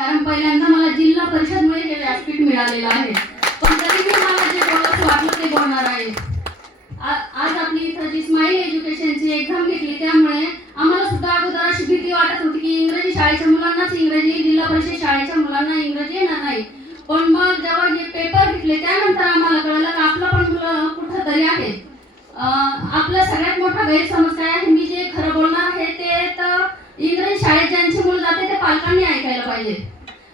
कारण पहिल्यांदा मला जिल्हा परिषदमुळे हे व्यासपीठ मिळालेलं आहे, पण तरी मी मला जे बोलायचं वाटलं ते बोलणार आहे. आज आपली इथं जी स्माईल एज्युकेशनची एक्झाम घेतली त्यामुळे आम्हाला सुद्धा अगोदर अशी भीती वाटत होती की इंग्रजी शाळेच्या मुलांनाच इंग्रजी, जिल्हा परिषद शाळेच्या मुलांना इंग्रजी येणार नाही. पण मग जेव्हा हे पेपर घेतले त्यानंतर आम्हाला कळलं की आपलं पण मुलं कुठंतरी आहे. आपला सगळ्यात मोठा गैरसमज काय आहे, मी जे खरं बोलणार आहे ते तर इंग्रजी शाळेत ज्यांची मुलं जाते ते पालकांनी ऐकायला पाहिजे.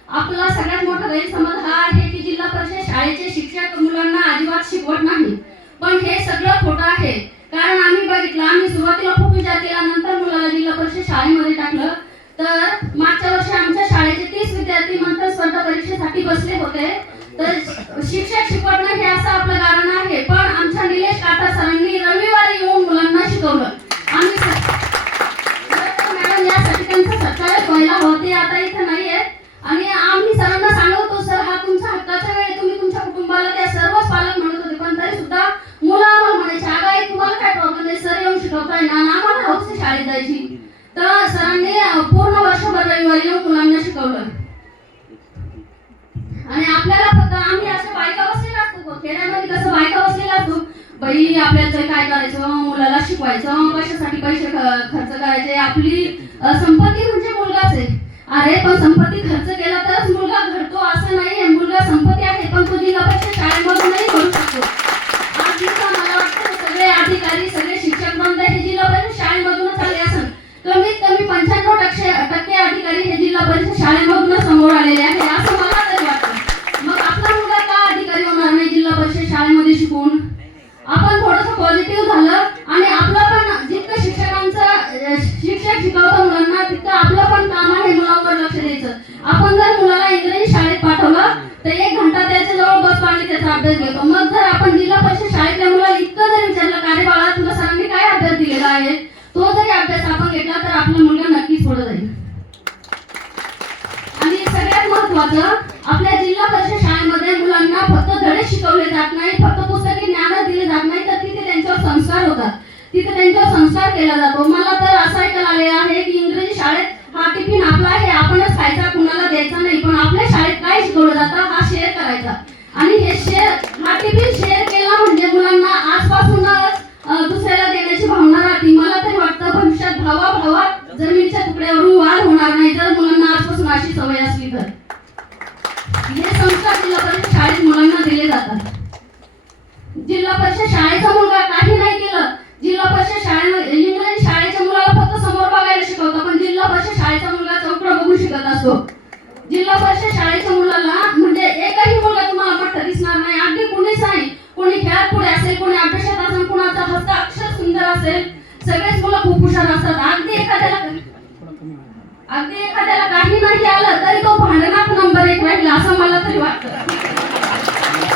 आपला सगळ्यात मोठा गैरसमज हा आहे की जिल्हा परिषद शाळेचे शिक्षक मुलांना अजिबात शिकवत नाही, पण हे सगळं खोटं आहे. कारण आम्ही बघितलं, आम्ही सुरुवातीला खूप विचार केला, नंतर मुलाला जिल्हा परिषद शाळेमध्ये टाकलं. तर मागच्या वर्षी आमच्या शाळेचे 30 विद्यार्थी मंथन स्पर्धा परीक्षेसाठी बसले होते. तर शिक्षक शिकवत नाही हे असं आपलं कारण आहे, पण आमच्या निलेश काटा सरांनी रविवारी येऊन मुलांना शिकवलं. आम्ही मॅडम यासाठी त्यांचं सत्कार व्हायला होते, आता इथं नाही आहेत. आणि आम्ही सरांना सांगतो, सर हा तुमचा हक्काचा वेळ आहे, तुम्ही तुमच्या कुटुंबाला त्या सर्वच पालक म्हणत होते, पण तरी सुद्धा मुलं आम्हाला म्हणायचे अगं तुम्हाला काय प्रॉब्लेम आहे, सर येऊन शिकवताय ना, आम्हाला हौस आहे शाळेत जायची. तर सरांनी पूर्ण वर्षभर रविवारी येऊन मुलांना शिकवलं. आणि आपल्याला फक्त आम्ही अशा बायका बसलेला असतो, खेड्यामध्ये कसं बायका बसलेला असतो, बाई आपल्याला काय करायचं, मुलाला शिकवायचं, कशासाठी पैसे खर्च करायचे, आपली संपत्ती म्हणजे मुलगाच आहे. अरे पण संपत्ती खर्च केला तरच मुलगा घडतो असं नाही, मुलगा संपत्ती आहे पण तो जिल्हा परिषद शाळेमधूनही घडू शकतो. आज दिवसा मला वाटतं सगळे अधिकारी सगळे शिक्षक बंद हे जिल्हा परिषद शाळेमधूनच आले असेल. कमीत कमी 95% अधिकारी हे जिल्हा परिषद शाळेमधूनच समोर आलेले आहे असं मला तरी वाटतं. मग आपला मुलगा का अधिकारी होणार नाही जिल्हा परिषद शाळेमध्ये शिकून? आपण थोडंसं पॉझिटिव्ह झालं आणि आपलं पण जितकं शिक्षक शिकवतं मुलांना तितकं आपलं पण काम आहे मुलांवर लक्ष द्यायचं. आपण जर मुलाला इंग्रजी शाळेत पाठवलं तर 1 घंटा त्याच्या जवळ बसतो आणि त्याचा अभ्यास घेतो. मग जर आपण जिल्हा परिषद शाळेतल्या मुलाला इतकं जर विचारलं का रे बाळा तुला सरांनी काय अभ्यास दिलेला आहे, तो जरी अभ्यास आपण घेतला तर आपला मुलगा नक्कीच पुढे जाईल. आणि सगळ्यात महत्त्वाचं, आपल्या जिल्हा परिषद शाळेमध्ये मुलांना फक्त धडे शिकवले जात नाही, फक्त पुस्तकी ज्ञान दिले जात नाही, तर तिथे त्यांच्यावर संस्कार होतात, तिथे त्यांच्यावर संस्कार केला जातो. मला तर असं ऐकायला आले आहे की इंग्रजी शाळेत हा टिफिन आपला आहे, आपणच खायचा, कुणाला द्यायचा नाही, पण आपल्या शाळेत काय शिकवलं जातं हा शेअर करायचा. आणि हे हा टिफिन शेअर केला म्हणजे मुलांना आजपासूनच दुसऱ्याला देण्याची भावना राहते. मला तरी वाटतं भविष्यात भावाभावात जमिनीच्या तुकड्यावरून वाद होणार नाही जर मुलांना आजपासून अशी सवय असली तर. हे संस्कार जिल्हा परिषद शाळेत मुलांना दिले जातात. जिल्हा परिषद शाळेचा मुलगा काही नाही केलं, जिल्हा परिषद शाळेमध्ये इंग्रजी शाळेच्या मुलाला फक्त समोर बघायला शिकवतं, पण जिल्हा परिषद शाळेचा मुलगा चौकडं बघून शिकत असतो. जिल्हा परिषद शाळेच्या मुलाला म्हणजे एकही मुलगा तुम्हाला मोठा दिसणार नाही, अगदी कुणीच नाही. कोणी खेळात पुढे असेल, कोणी अभ्यासात असेल, कोणाचा हस्ताक्षर सुंदर असेल, सगळेच मुलं खूप हुशार असतात. अगदी एखाद्याला